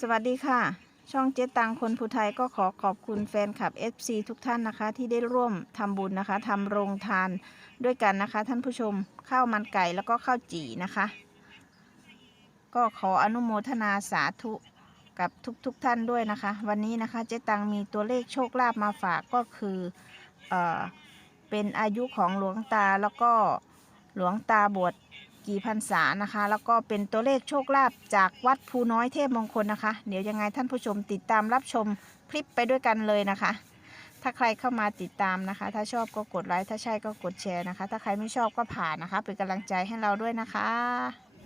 สวัสดีค่ะ ช่องเจ๊ตังคนผู้ไทยก็ขอขอบคุณแฟนคลับ FC ทุกท่านนะคะ ที่ได้ร่วมทำบุญนะคะทำโรงทานด้วยกันนะคะ ท่านผู้ชมข้าวมันไก่แล้วก็ข้าวจี่นะคะ ก็ขออนุโมทนาสาธุกับทุกๆทท่านด้วยนะคะ วันนี้นะคะเจ๊ตังมีตัวเลขโชคลาภมาฝากก็คือเออเป็นอายุของหลวงตาแล้วก็หลวงตาบวช กี่พรรษานะคะ แล้วก็เป็นตัวเลขโชคลาภจากวัดภูน้อยเทพมงคลนะคะ เดี๋ยวยังไงท่านผู้ชมติดตามรับชมคลิปไปด้วยกันเลยนะคะ ถ้าใครเข้ามาติดตามนะคะ ถ้าชอบก็กดไลค์ถ้าใช่ก็กดแชร์นะคะ ถ้าใครไม่ชอบก็ผ่านนะคะ เป็นกำลังใจให้เราด้วยนะคะ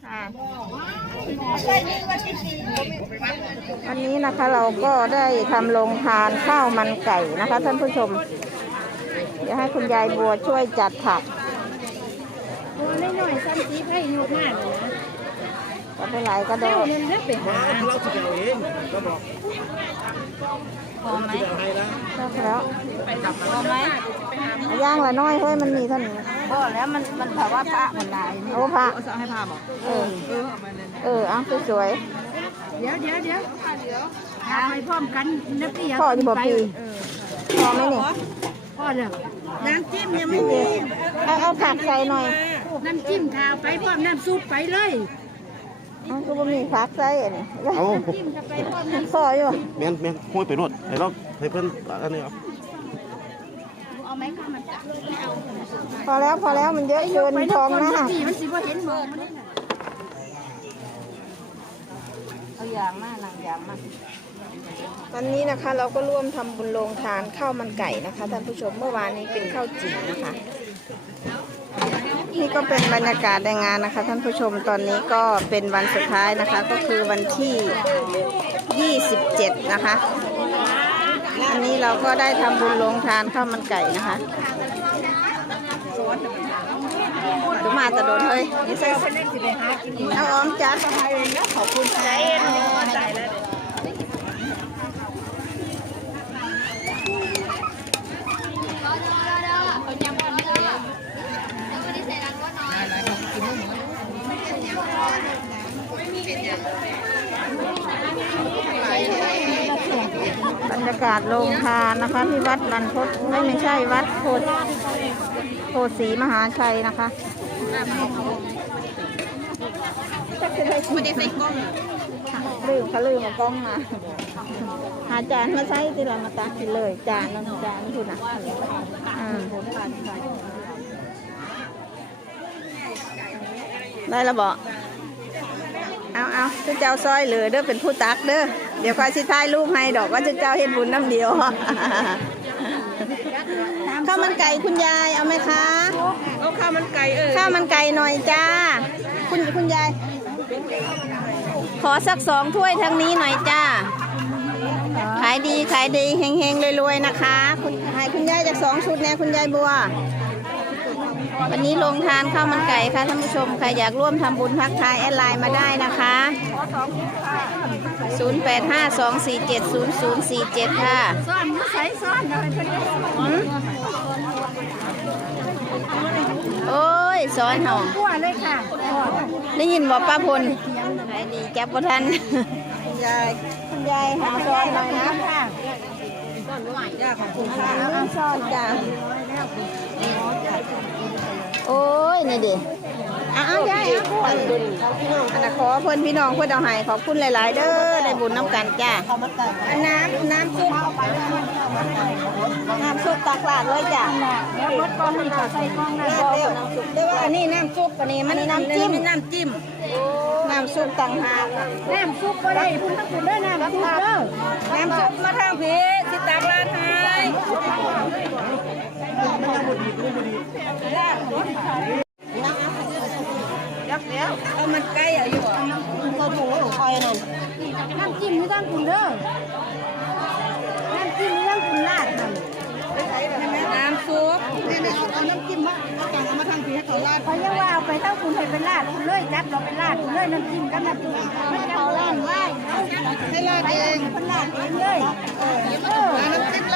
อ่าวันนี้นะคะเราก็ได้ทำโรงทานข้าวมันไก่นะคะ ท่านผู้ชมเดี๋ยวให้คุณยายบัวช่วยจัดผัก อยๆซ้ำจีให้อยู่มากเลยนะก็ไปหลายก็ได้เจ้ามันเลือกไปหาเราจะเอาเองก็บอกพอไหมจะให้นะชอบแล้วพอไหมย่างละน้อยเฮ้ยมันมีเท่านี้พอแล้วมันมันแบบว่าพระมันลายโอ้พระจะให้พาบอกเออเออเอาสวยเดี๋ยวเดี๋ยวเดี๋ยวหาไปพร้อมกันนักเรียนพ่ออยู่บ่ปีพอไหมนี่พ่อเด้อน้ำจิ้มยังไม่มีเอาเอาผักใส่หน่อย น้ำจิ้มทาไปพร้อมน้ำซุปไปเลยเอาคือบ่มีผักใส่อันนี้เอาจิ้มทาไปพร้อมน้ำพออยู่แม่นแม่นห้อยไปรถให้เราให้เพิ่นอันนี้เอาเอาไหมข้ามันจะไม่เอาพอแล้วพอแล้วมันเยอะเกินไปทนองครหน้าพี่มันสิว่าเห็นบ่มันนี่น่ะเอาอย่างมากหนังอย่างมากวันนี้นะคะเราก็ร่วมทำบุญโรงทานข้าวมันไก่นะคะท่านผู้ชมเมื่อวานนี้เป็นข้าวจี่นะคะ นี่ก็เป็นบรรยากาศในงานนะคะ ท่านผู้ชมตอนนี้ก็เป็นวันสุดท้ายนะคะ ก็คือวันที่ 27 นะคะ อันนี้เราก็ได้ทำบุญโรงทานข้าวมันไก่นะคะดูมาแตะโดนเฮ้ยนี่ใส่เอาออมจ้าขอบคุณใจใจแล้ว บรรยากาศโรงทานนะคะที่วัดบรรพตไม่ไม่ใช่วัดโพธิ์โพธิ์ศรีมหาชัยนะคะไม่ได้ใส่กล้องลืมเขาลืมเอากล้องมา หาจานมาใส่ที่เรามาตักกินเลย จานนึงจานนี่คุณนะอ่าได้แล้วบอก เอาเอาเจ้าเจ้าซอยเหลือเด้อเป็นผู้ตักเด้อเดี๋ยวคอยสิท้ายรูปให้ดอกว่าเจ้าเจ้าเห็นบุญน้ำเดียวข้าวมันไก่คุณยายเอาไหมคะเอาข้าวมันไก่เออข้าวมันไก่หน่อยจ้า คุณคุณยาย ขอสักสองถ้วยทางนี้หน่อยจ้า ขายดีขายดีเฮงๆรวยๆนะคะ คุณให้คุณยายจากสองชุดเนี่ยคุณยายบัว วันนี้ลงทานข้าวมันไก่ค่ะท่านผู้ชมใครอยากร่วมทำบุญพักทายแอดไลน์มาได้นะคะ 0852470047 ค่ะซ่อนใส่ซ่อนอะไรเป็นหืมโอ้ยสอนเฮาขั้วเลยค่ะได้ยินบอกป้าพลขายดีแก๊บบ่ทันคุณยายคุณยายหาซอนหน่อยนะค่ะซ่อนไว้จ้าขอบคุณค่ะลืมซอนจ้า โอ้ยนี่ดิอ้าวยายเอาอันอันน่ะขอเพื่อนพี่น้องเพื่อนเอาให้ขอบคุณหลาย ๆ เด้อได้บุญน้ำกันจ้าอันน้ำน้ำซุปน้ำซุปตักลาดเลยจ้าแล้วรถก้อนนี่ก็ใส่กล้องนะลาดเร็วแต่ว่าอันนี้น้ำซุปอันนี้มันน้ำจิ้มน้ำจิ้มน้ำซุปต่างหากน้ำซุปก็ได้พุ่นทั้งคุณเด้อน้ำซุปเด้อน้ำซุปมาทางพี เอามันใกล้อะอยู่อะตัวถุงหนูคอยนั่นน้ำจิ้มนี่ทั้งคุณเด้อน้ำจิ้มนี่ทั้งคุณลาดนั่นน้ำซุปนี่ไม่เอาน้ำจิ้มมาเอาต่างเอามาทางผีให้เขาลาดเขายังว่าเอาไปทั้งคุณให้เป็นลาดคุณเลยจับเราเป็นลาดคุณเลยน้ำจิ้มกับน้ำจิ้มมันเขาลาดไว้ให้ลาดเองเป็นลาดเองเลยเออเออน้ำจิ้ม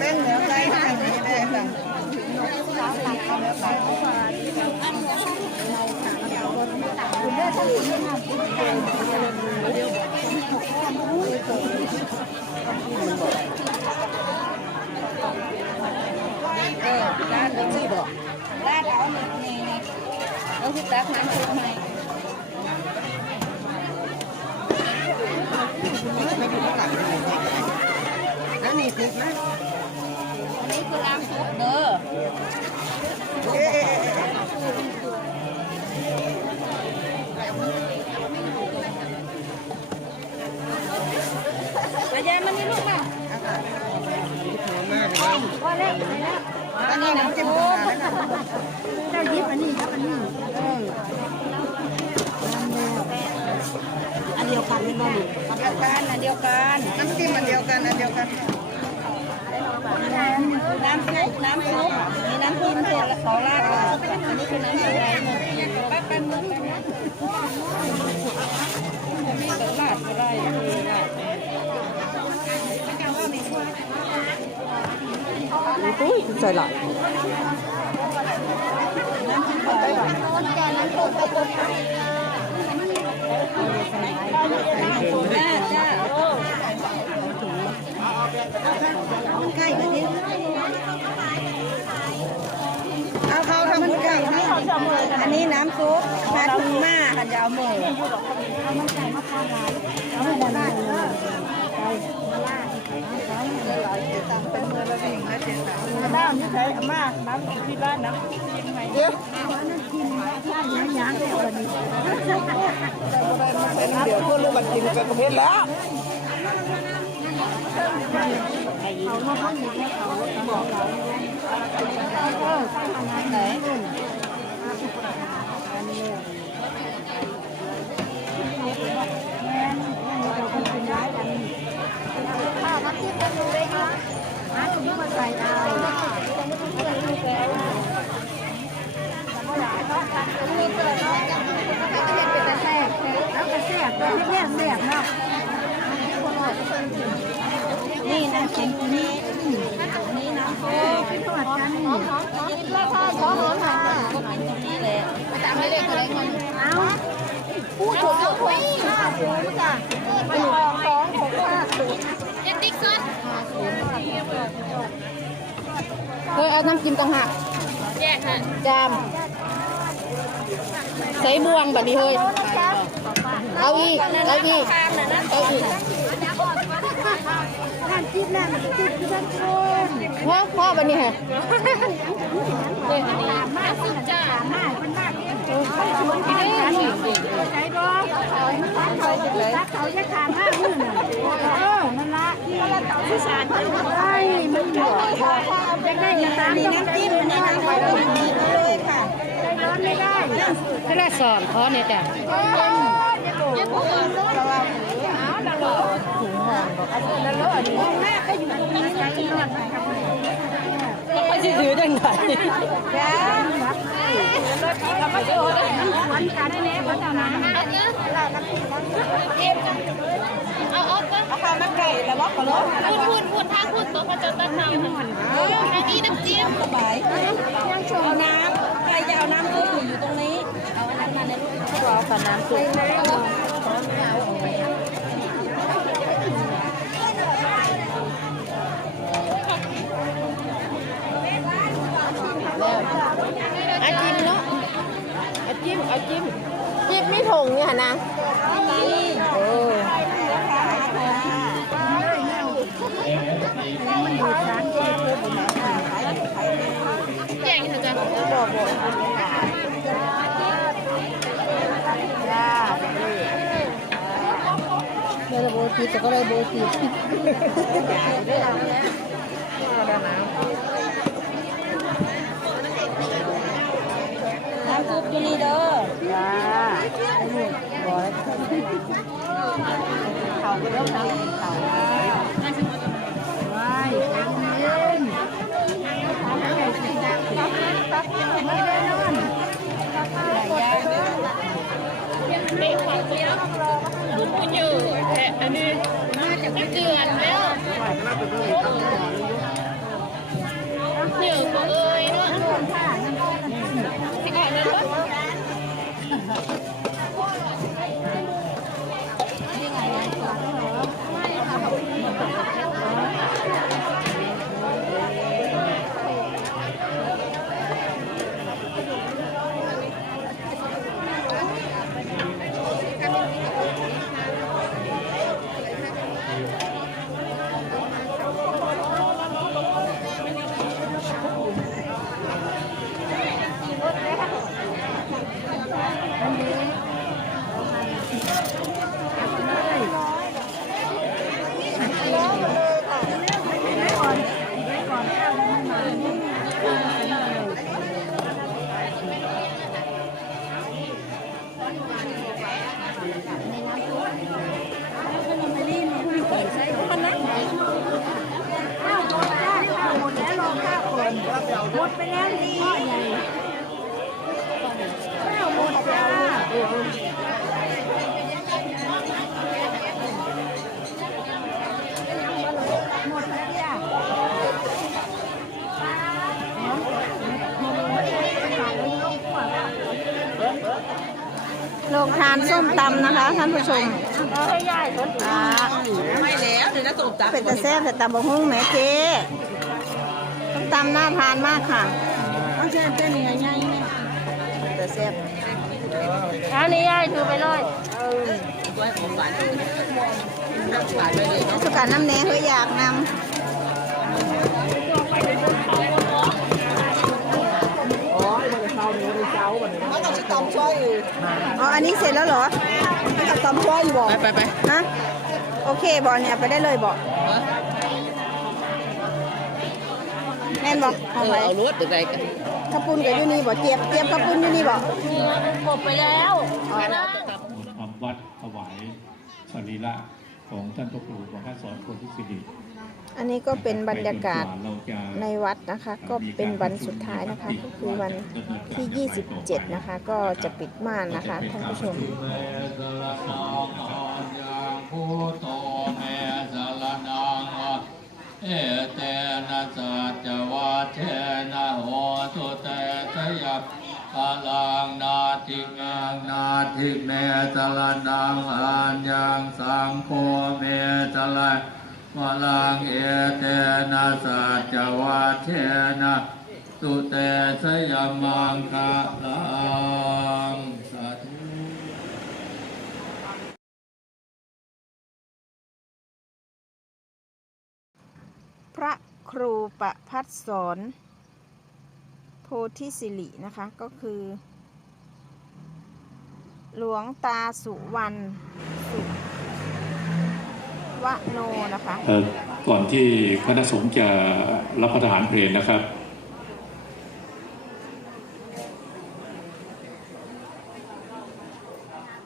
มาถ่ายอยู่มาได้เดี๋ยวทาแต่หนูคอยเด้อน้ำจิ้ม เอายายอย่างน้ำ ไอ้ตังไอ้ตังแบงกันแบงเหนือใจทางนี้ได้ตัง เออร้านเป็นชื่อบอกร้านเอานี่นี่นี่เอาที่ตักน้ำซุปให้ แล้วนี่ติดไหม อันนี้คือน้ำซุปเด้อ เอ๊ะเอ๊ะเอ๊ะ อาจายมันนี่ลูกมาพอันนี้น้ำจิ้มปลาแล้วนะเจ้ายิบอันนี้ครับอันนี้เอออันเดียวกันไม่มาหนิอันเดียวกันอันเดียวกันน้ำจิ้มอันเดียวกันอันเดียวกันน้ำซุปน้ำซุปมีน้ำจิ้มเสร็จแล้วเขาราดอันนี้คือน้ำอะไรเนี่ยแป๊บแป๊บนึงแป๊บนึงนี่ก็ราดก็ได้ อุ้ยใส่หลังจ้าจ้าใกล้กันดิเอาเขาทำบุญกันนะอันนี้น้ำซุปปลาทูม่าค่ะจะเอาหมู เป็นมือละหนึ่งละเจ็ดสามน้ำนี่ใช้อาม่าน้ำที่บ้านน้ำกินไหมเดี๋ยวเดี๋ยวพวกลูกบัตรกินกันประเภทแล้วไหน แล้วก็แซ่บแล้วแซ่บแซ่บเนาะ นี่น้ำจิ้มนี่นี่น้ำซุป ทอดกันนี่ ราคาสองร้อยค่ะก็กินตรงนี้แหละจำไม่ได้ก็ได้เงิน เอา พูดถูกเอาถูกห้าศูนย์จ้ะไปสองสองหกห้าศูนย์เฮ้ยเอาน้ำจิ้มต่างหากแยกค่ะจามใส่บวงแบบนี้เฮ้ย เอาอีก เอาอีก เอาอีกน้ำจิ้มน้ำจิ้มที่ท่านคนพ่อพ่อแบบนี้ฮะสามารถสุดจ้าสามารถเป็นมากเออเขาชวนกันใจบ่เขาเขาเขาจะขาดห้าหมื่นเออนั่นละที่เราที่สารได้มันอยู่จะได้ยังตามนี่น้ำจิ้มอันนี้น้ำไฟเลยค่ะใจร้อ ไม่ได้ก็ละสองข้อเนี่ยจ้ะมองหน้าก็อยู่ตรงนี้ใจร้อนไปสิถือจังไหนแกมันสวนกันแน่พระเจ้าเอาเอาเอาข้าวมันไก่แล้วบอกก่อนเลยพูดพูดถ้าพูดตัวก็จะตั้งนานอันนี้น้ำจิ้มสบายเอาน้ำใครจะเอาน้ำซุปอยู่ตรงนี้ เอาอันนั้นมาในลูกรอกับน้ำซุป อาจิ้มเนาะอาจิ้มอาจิ้มจิ้มไม่ถงเนี่ยนะเออแจงหนูจะบอกบอกไม่ได้โบตีแต่ก็ได้โบตี บุรีเด้อจ้าไอ้หมบอกแล้วเขาก็เริ่มน้ำเขา ไม่เย็น เด็กฝังเยอะกูเยอะแค่อันนี้มาจากเดือนแล้วเยอะกว่าเอ้ยเนาะสิอ่านเลยเนาะ ห มดไปแล้วดีข้าวหมดจ้าหมดแล้วจ้าโรงทานส้มตำนะคะ ท่านผู้ชมอ่าไม่แล้วเดี๋ยวจะตบตา เป็นแต่แซ่บแต่ตำบะฮุ่งแหม่เจ๊ส้มตำน่าทานมากค่ะ เชิญเต้นยังไงไงแต่แซ่บอันนี้ยายถือไปเลยตัวให้ของหวานน้ำหวานไปเลยเนาะสุการน้ำเนเฮ้ยอยากนำอ๋ออันนี้เสร็จแล้วเหรอตำช่วยอยู่บอกไปไปไปฮะโอเคบอกเนี่ยไปได้เลยบอกแม่นบอกเอาอไปเอารวดเดี๋ยวไปกัน ข้าวปุ้นกับอยู่นี่บอกเจี๊ยบเจี๊ยบข้าวปุ้นอยู่นี่บอกกบไปแล้วทำวัดถวายสรีระของท่านพระครูประพัฒสอนคนที่สิริอันนี้ก็เป็นบรรยากาศเราจะในวัดนะคะ ก็เป็นวันสุดท้ายนะคะก็คือวันที่ 27 นะคะ ก็จะปิดม่านนะคะท่านผู้ชมพุทโธเมสรนังเอเตนะสัจวัช เชนะโหตุเตสยัพพลังนาทิงังนาทิเมสรนังอัญญังสังโฆเมสรวลังเอเตนะสัจวัเชนะตุเตสยมังคะลังสาธุ พระ ครูประพัฒสอนโพธิสิรินะคะ ก็คือ หลวงตาสุวรรณสุวโนนะคะ ก่อนที่คณะสงฆ์จะรับประทานเพลนนะครับ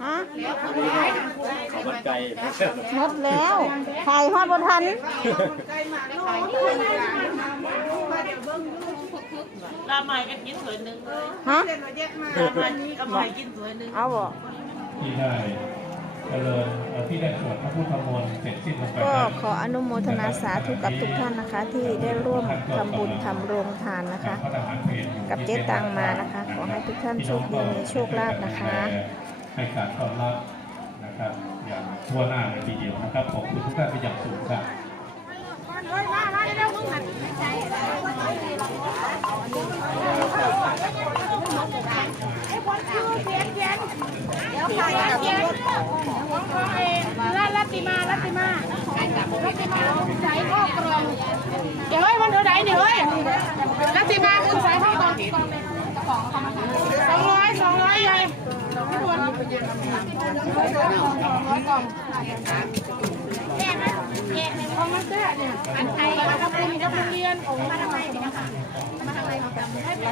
ฮะ หมดแล้วไข่ฮอดบนทันลาไม้กันกินสวยหนึ่งฮะลาไม้กับไม้กินสวยหนึ่งเอาบ่ที่ได้เจริญเอ่อที่ได้สวดพระพุทธมนต์เสร็จสิ้นลงไปก็นั้นขออนุโมทนาสาธุกับทุกท่านนะคะ ที่ได้ร่วมทำบุญทำโรงทานนะคะพระทหารเพลอยู่กับเจ๊ตังมานะคะ ขอให้ทุกท่านโชคดีมีโชคลาภนะคะให้การต้อนรับนะครับ อย่างทั่วหน้าเลยทีเดียวนะครับ ขอบคุณทุกท่านเป็นอย่างสูงครับรัติมารัติมารัติมาใส่ข้อกรองเดี๋ยวเฮ้ยมันเท่าไหร่เนี่ยเฮ้ยรัตติมาคุณใส่ข้อกรอง สองร้อยสองร้อยยายไม่ควรแกะนะแกะของมันเสื้อเนี่ยอันไทยแล้วก็เป็นก็เป็นเรียนองค์มาทำไมเนี่ยค่ะมาทำไมเขาจำได้ไหม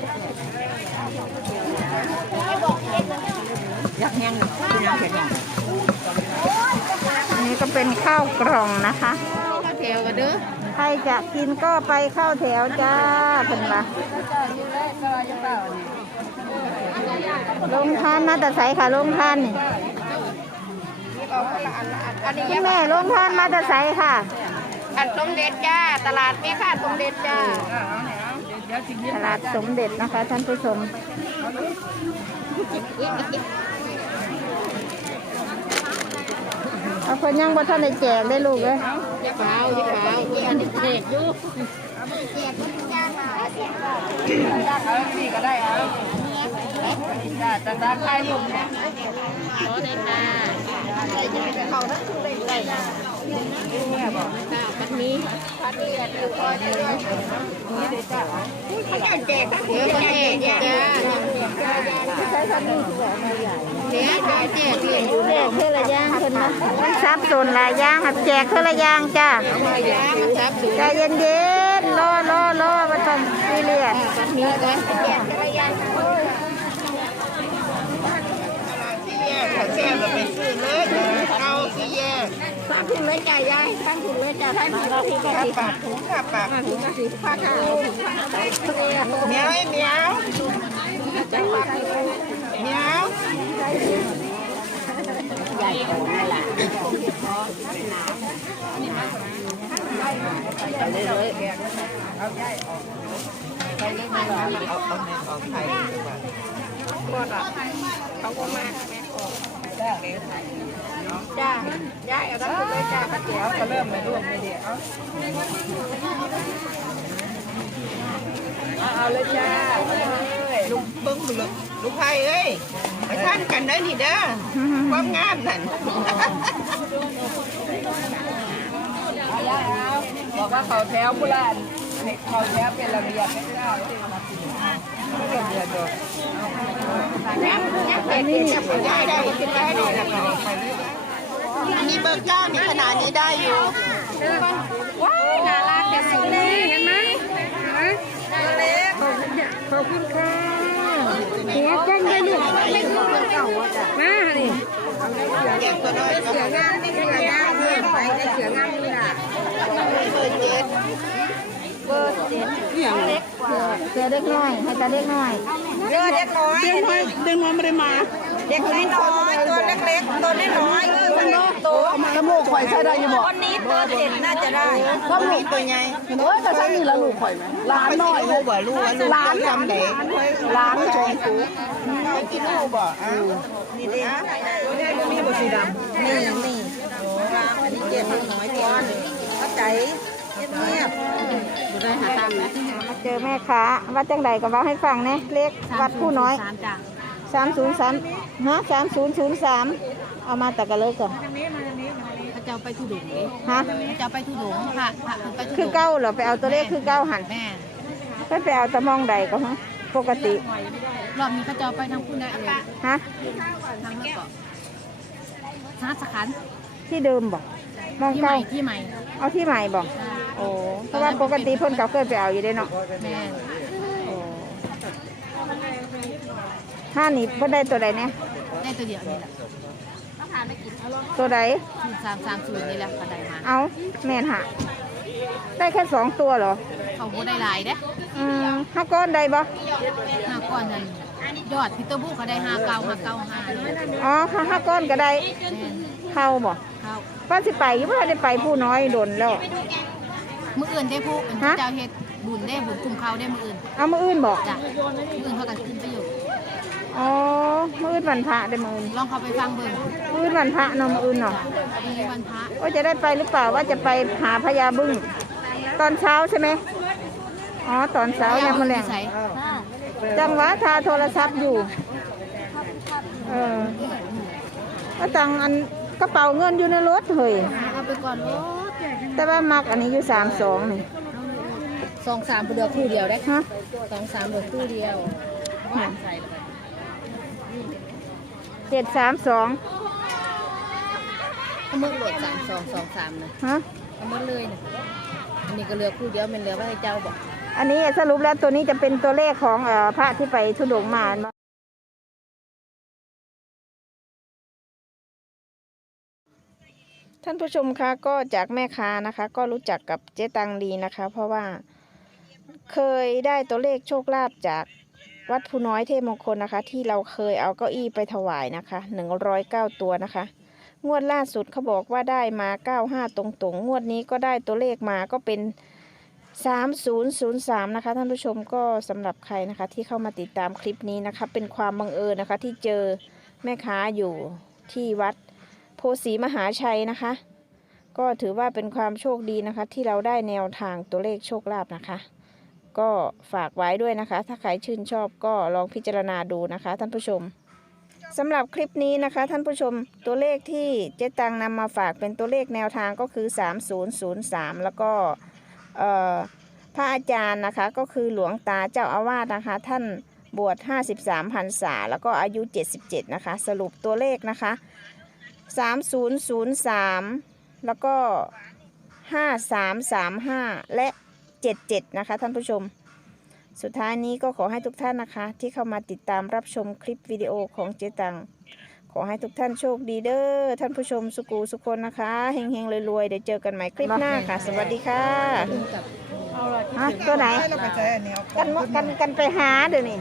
อันนี้ก็เป็นข้าวกล่องนะคะเราแถวกันเด้อ รจะกินก็ไปเข้าแถวจ้าเพิ่นว่าลงทานมาแต่ใสค่ะลงทานนี่คุณแม่ลงทานมาแต่ใสค่ะ อันสมเด็จจ้า ตลาดแม่ค้าสมเด็จจ้า ตลาดสมเด็จนะคะท่านผู้ชม เอาคนยังบ่ท่านได้แจกได้ลูกเลยยาขาวยาขาวอันนี้เด็กอยู่สี่ก็ได้เอาจ้าจ้าจ้าใครลุงเนี่ยขอได้ค่ะใส่จะเป็นเขาทั้งทุเรศได้ค่ะปัดนี้ปัดนี้เดี๋ยวพอเดี๋ยวนี่เดี๋ ยวจ้เขาจะแจกเดี๋ยวเขาแจกจ้าใช้ทำนี่คือแบบใหญ่เดี๋ยวแจกเลยแจกเท่าละอย่างเพิ่นนะมันซับส่วนหลายอย่างครับแจกเท่าละอย่างจ้ายามันซับสูงใจเย็นๆรอรอรอมาต้องซีเรียสปันี้ก่อนแจกอะไรยังแช่ก็ไปซื้อเลย ทั้งถุงเลยจ่ายยายตั้งถุงเลยจ่ายให้ถุงละทีก็ข้าทีปากถุงข้าปากถุงผ้าขาวเหมียวเหมียวเหมียวใหญ่ของนั่นแหละไปเลยเลย จ้าย่าเอาตั้งถุงเลยจ้าข้าวเตี๋ยวก็เริ่มไม่ร่วมไม่เดียวเอาเอาเลยจ้าเอาเลยลูกเบิ้งลูกลูกไผ่เอ้ยไปท่านกันได้นี่เด้อความงามนั่นบอกว่าเขาแถวโบราณเขาแถวเป็นระเบียบไม่ได้ระเบียบดอกอันนี้ได้ได้กินได้ได้ อันนี้เบิกเจ้านี่ขนาดนี้ได้อยู่ว้าวน่ารักแต่สุดเลยเห็นไหมขอบคุณค่ะเสียจังเลยลูกไม่รู้เก่าอะมาดิเก็บตัวน้อยเสืองามนี่เสืองามเลยไปได้เสืองามนี่ล่ะเบอร์เจ็ดเสือเจ็ดเล็กกว่าเจอเด็กน้อยให้ตาเด็กน้อยเด็กเด็กน้อยเด็กน้อยเด็กน้อยไม่ได้มา เด็กน้อยตัวเล็กๆตัวน้อยๆ จมูกข่อยใช้ได้ยังบอกคนนี้เบอร์เจ็ดน่าจะได้ก็มีตัวใหญ่เอ้ยแต่ฉันมีแล้วลูกข่อยไหมร้านน้อยลูกบ่ลูกว่าลูกร้านจำไหนร้านชงสูไม่กินลูกบ่อ้าวนี่ดิมีบ่สีดำนี่นี่โอ้ร้านอันนี้เจ็ดน้อยก่อนเข้าใจเงียบดูได้หาตามนะมาเจอแม่ค้าวัดจังใดก็เว่าให้ฟังเนี่ยเลขวัดผู้น้อยสามจ้ะสามศูนย์สามฮะสามศูนย์ศูนย์สาม เอามาแต่กะเลิกก่อนพระเจ้าไปทุดงเลยฮะพระเจ้าไปทุดงค่ะพระไปทุดงคือเก้าเหรอไปเอาตัวเลขคือเก้าหันแม่ไม่ไปเอาตะมองใดก็ฮะปกติรอบนี้พระเจ้าไปทางคุณได้เลยฮะทางนั้นก็ชาติสขันที่เดิมบอกมองที่ใหเก้าม่ที่ใหม่ เอาที่ใหม่บอกโอ้เพราะว่าปกติเพิ่นเขาเคยไปเอาอยู่ได้เนาะแม่โอ้ห้านี่เพิ่นได้ตัวใดเนี่ยได้ตัวเดียวนี่แหละ ตัวใดคือสามสามศูนย์นี่แหละก็ได้มา เอาแม่นหะได้แค่สองตัวเหรอ เขาบ่ได้หลายเด้อืมห้าก้อนได้บ่ห้าก้อนนั่นยอดพิเตอร์บุกเขาได้ห้าเก้าห้าเก้าห้าเนี่ยอ๋อห้าห้าก้อนก็ได้แม่เข้าบ่เขาป้าสิไปอยู่บ่ทันได้ไปผู้น้อยโดนแล้วมืออื่นได้ผู้เป็นฮะเจ้าเฮ็ดบุญได้บุญคุมเขาได้มืออื่น เอามืออื่นบอกจ้ะมืออื่นเขาก็ขึ้นไปอยู่ อ๋อมืออื่นวันพระได้มืออื่นลองเขาไปฟังเบิ่งมืออื่นวันพระเนาะมืออื่นเนาะมีวันพระว่าจะได้ไปหรือเปล่าว่าจะไปหาพญาบึ้งตอนเช้าใช่ไหมอ๋อตอนเช้ายังมาแรงใส่จังหวะทาโทรศัพท์อยู่เออก็ตังอันกระเป๋าเงินอยู่ในรถเฮ้ยเอาไปก่อนรถแต่ว่ามักอันนี้อยู่สามสองนี่สองสามเหลือคู่เดียวได้ฮะสองสามเหลือคู่เดียวใส่ เจ็ดสามสองเอามือโหลดสามสองสองสามนะฮะเอามือเลยนะอันนี้ก็เหลือคู่เดียวมันเหลือว่าให้เจ้าบอกอันนี้สรุปแล้วตัวนี้จะเป็นตัวเลขของเอ่อพระที่ไปทุดงค์มาท่านผู้ชมคะก็จากแม่ค้านะคะ ก็รู้จักกับเจ๊ตังดีนะคะ เพราะว่าเคยได้ตัวเลขโชคลาภจาก วัดผู้น้อยเทพมงคลนะคะ ที่เราเคยเอาเก้าอี้ไปถวายนะคะ109ตัวนะคะ งวดล่าสุดเขาบอกว่าได้มา95ตรงๆงงวดนี้ก็ได้ตัวเลขมาก็เป็น3003นะคะท่านผู้ชมก็สำหรับใครนะคะ ที่เข้ามาติดตามคลิปนี้นะคะ เป็นความบังเอิญนะคะ ที่เจอแม่ค้าอยู่ที่วัดโพสีมหาชัยนะคะ ก็ถือว่าเป็นความโชคดีนะคะ ที่เราได้แนวทางตัวเลขโชคลาภนะคะ ก็ฝากไว้ด้วยนะคะ ถ้าใครชื่นชอบก็ลองพิจารณาดูนะคะ ท่านผู้ชมสำหรับคลิปนี้นะคะ ท่านผู้ชมตัวเลขที่เจ๊ตังนำมาฝากเป็นตัวเลขแนวทางก็คือ 3003 แล้วก็พระอาจารย์นะคะก็คือหลวงตาเจ้าอาวาสนะคะ ท่านบวช 53พรรษา แล้วก็อายุ 77 นะคะ สรุปตัวเลขนะคะ 3003 แล้วก็ 5335 และ 77 นะคะ ท่านผู้ชม สุดท้ายนี้ก็ขอให้ทุกท่านนะคะ ที่เข้ามาติดตามรับชมคลิปวิดีโอของเจตัง ขอให้ทุกท่านโชคดีเด้อท่านผู้ชมสุกูสุคนนะคะเฮงๆรวยๆเดี๋ยวเจอกันใหม่คลิปหน้าค่ะ สวัสดีค่ะฮะตัวไหน กันกันกันไปหาเดี๋ยวนี้